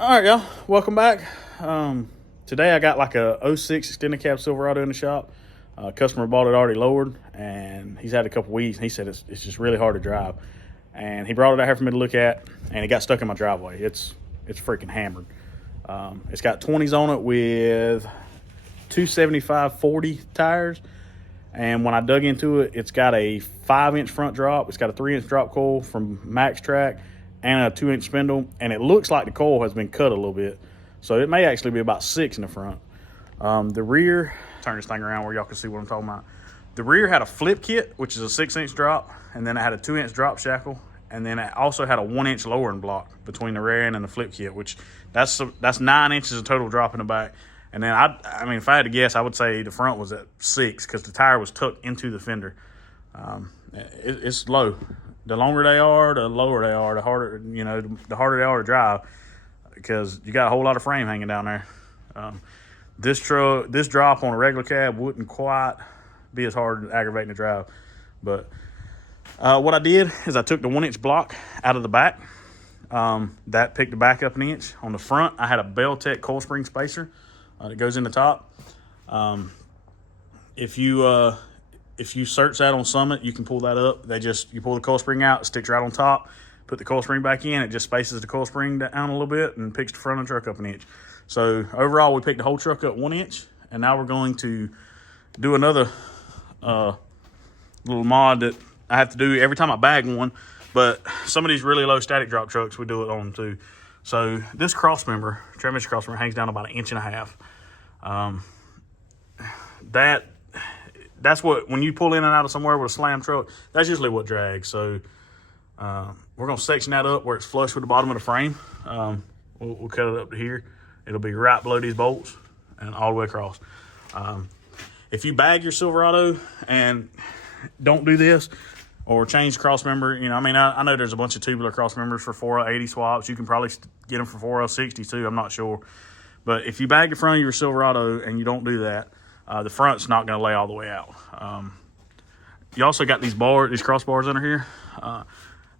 All right, y'all. Welcome back. Today I got like a '06 extended cab Silverado in the shop. Customer bought it already lowered, and he's had a couple weeks, and he said it's just really hard to drive. And he brought it out here for me to look at, and it got stuck in my driveway. It's freaking hammered. It's got 20s on it with 275/40 tires. And when I dug into it, it's got a 5-inch front drop. It's got a 3-inch drop coil from Max Track and a 2-inch spindle. And it looks like the coil has been cut a little bit. So it may actually be about 6 in the front. The rear, turn this thing around where y'all can see what I'm talking about. The rear had a flip kit, which is a 6-inch drop. And then it had a 2-inch drop shackle. And then it also had a 1-inch lowering block between the rear end and the flip kit, which that's 9 inches of total drop in the back. And then I mean, if I had to guess, I would say the front was at 6 because the tire was tucked into the fender. It's low. The longer they are, the lower they are. The harder, the harder they are to drive because you got a whole lot of frame hanging down there. This drop on a regular cab wouldn't quite be as hard and aggravating to drive. But what I did is I took the 1-inch block out of the back. That picked the back up an inch. On the front, I had a Bell-Tech coil spring spacer that goes in the top. If you search that on Summit, you can pull that up. You pull the coil spring out, it sticks right on top. Put the coil spring back in, it just spaces the coil spring down a little bit and picks the front of the truck up an inch. So overall, we picked the whole truck up 1 inch, and now we're going to do another little mod that I have to do every time I bag one. But some of these really low static drop trucks, we do it on them too. So this crossmember, transmission crossmember, hangs down about 1.5 inches. That's what, when you pull in and out of somewhere with a slam truck, that's usually what drags. So we're going to section that up where it's flush with the bottom of the frame. We'll cut it up to here. It'll be right below these bolts and all the way across. If you bag your Silverado and don't do this, or change crossmember, I know there's a bunch of tubular crossmembers for 4L80 swaps. You can probably get them for 4L60s too, I'm not sure. But if you bag the front of your Silverado and you don't do that, the front's not going to lay all the way out. You also got these crossbars under here.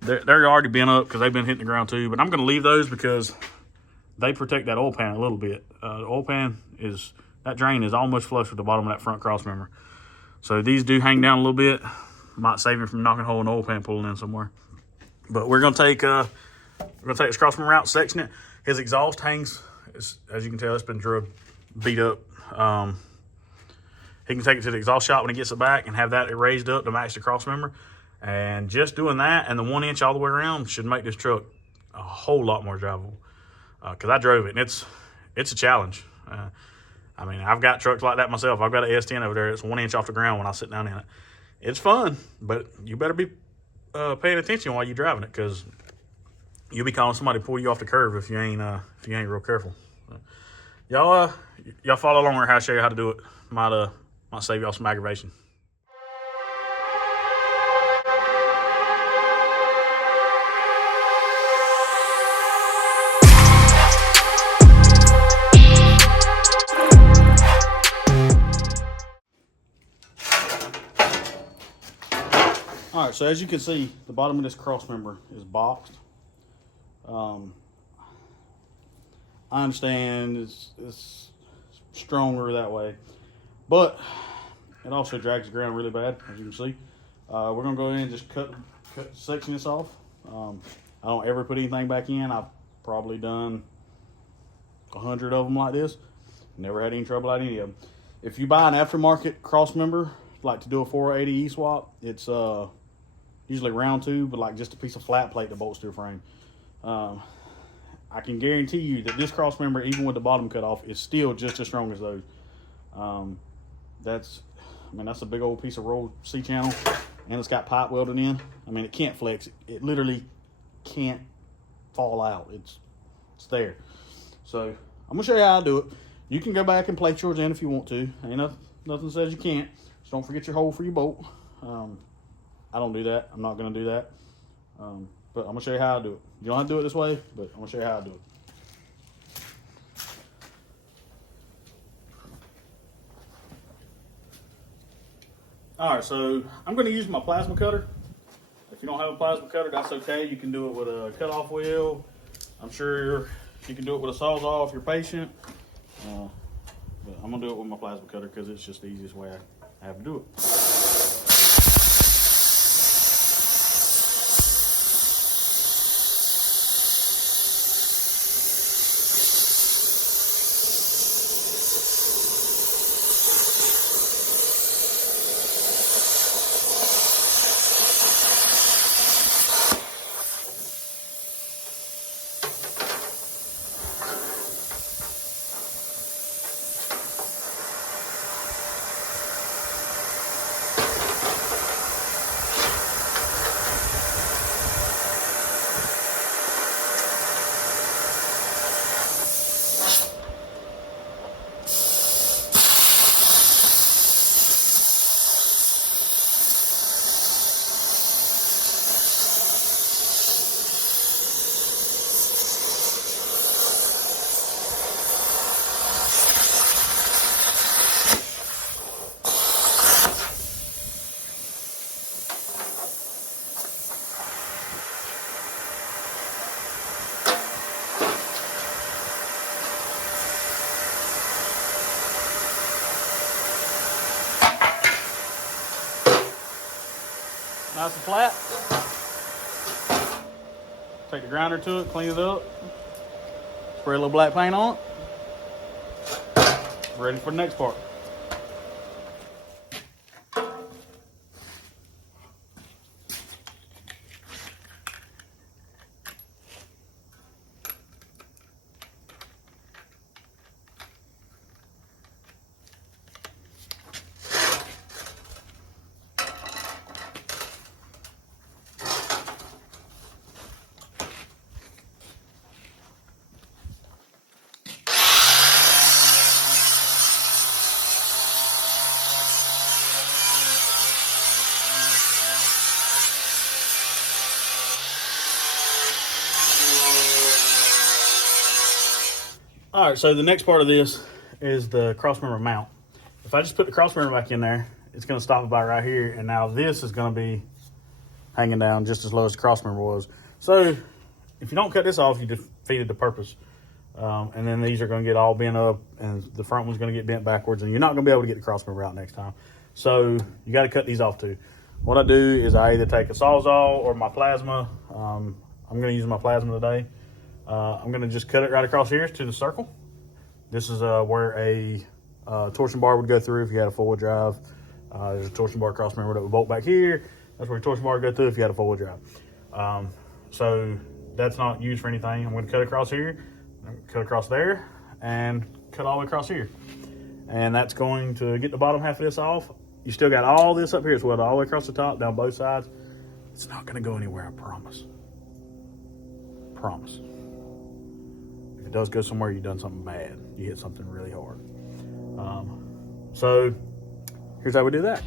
They're already bent up because they've been hitting the ground too, but I'm going to leave those because they protect that oil pan a little bit. The oil pan that drain is almost flush with the bottom of that front crossmember. So these do hang down a little bit. Might save him from knocking a hole in the oil pan pulling in somewhere. But we're gonna take this crossmember out, section it. His exhaust hangs, as you can tell, it's been beat up. He can take it to the exhaust shop when he gets it back and have that raised up to match the crossmember. And just doing that and the 1 inch all the way around should make this truck a whole lot more drivable. Because I drove it and it's a challenge. I've got trucks like that myself. I've got an S10 over there. It's 1 inch off the ground when I sit down in it. It's fun, but you better be paying attention while you're driving it, because you'll be calling somebody to pull you off the curb if you ain't real careful. Y'all follow along or I'll show you how to do it. Might save y'all some aggravation. All right, so as you can see, the bottom of this crossmember is boxed. I understand it's stronger that way, but it also drags the ground really bad, as you can see. We're gonna go in and just section this off. I don't ever put anything back in. I've probably done 100 of them like this. Never had any trouble at any of them. If you buy an aftermarket crossmember, like to do a 480E swap, it's usually round tube, but like just a piece of flat plate that bolts to your frame. I can guarantee you that this crossmember, even with the bottom cut off, is still just as strong as those. That's a big old piece of rolled C-channel, and it's got pipe welded in. It can't flex. It literally can't fall out. It's there. So I'm gonna show you how to do it. You can go back and plate yours in if you want to. Ain't nothing says you can't. Just don't forget your hole for your bolt. I don't do that. I'm not going to do that. But I'm going to show you how I do it. You don't have to do it this way, but I'm going to show you how I do it. All right, so I'm going to use my plasma cutter. If you don't have a plasma cutter, that's okay. You can do it with a cutoff wheel. I'm sure You can do it with a Sawzall if you're patient. But I'm gonna do it with my plasma cutter because it's just the easiest way I have to do it. Nice and flat. Take the grinder to it, clean it up, spray a little black paint on it. Ready for the next part. All right, so the next part of this is the crossmember mount. If I just put the crossmember back in there, it's going to stop about right here, and now this is going to be hanging down just as low as the crossmember was. So if you don't cut this off, you defeated the purpose. And then these are going to get all bent up, and the front one's going to get bent backwards, and you're not going to be able to get the crossmember out next time. So you got to cut these off too. What I do is I either take a Sawzall or my plasma. I'm going to use my plasma today. I'm going to just cut it right across here to the circle. This is where a torsion bar would go through if you had a four-wheel drive. There's a torsion bar crossmember that would bolt back here. That's where your torsion bar would go through if you had a four-wheel drive. So that's not used for anything. I'm going to cut across here, cut across there, and cut all the way across here. And that's going to get the bottom half of this off. You still got all this up here as well, all the way across the top, down both sides. It's not going to go anywhere, I promise. Promise. If it does go somewhere, you've done something bad. You hit something really hard. So here's how we do that.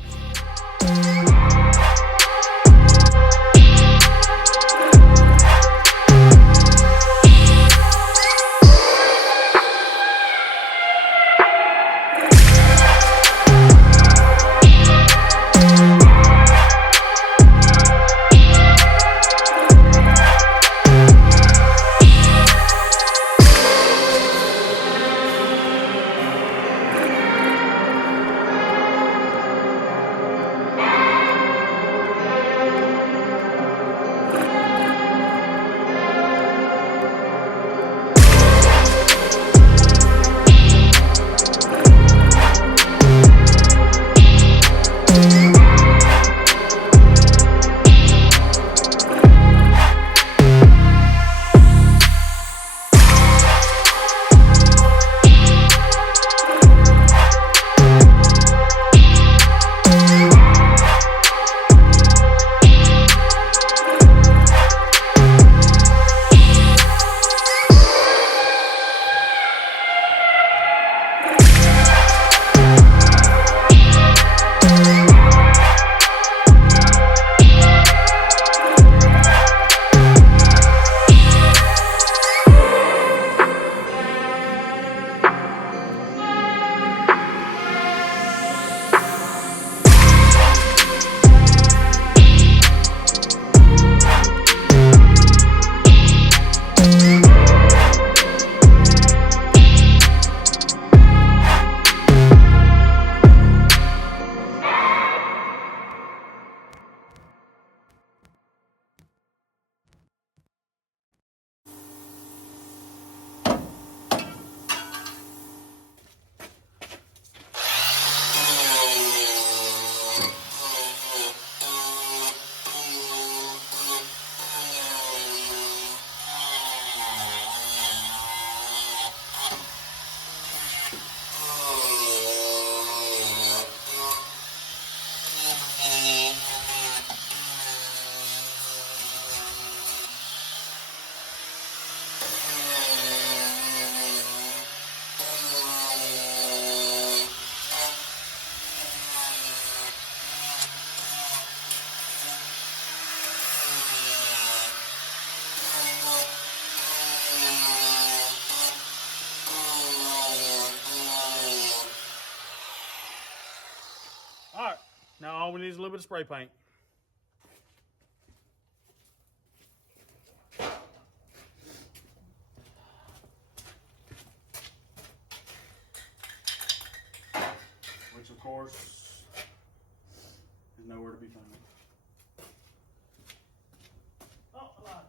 needs a little bit of spray paint. Which, of course, is nowhere to be found. Oh, I lied.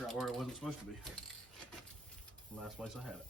Right where it wasn't supposed to be. The last place I had it.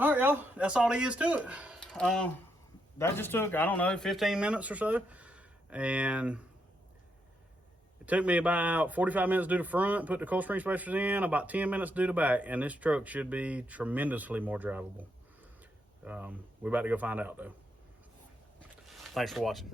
All right, y'all, that's all there is to it. That just took, I don't know, 15 minutes or so. And it took me about 45 minutes to do the front, put the cold spring spacers in, about 10 minutes to do the back. And this truck should be tremendously more drivable. We're about to go find out, though. Thanks for watching.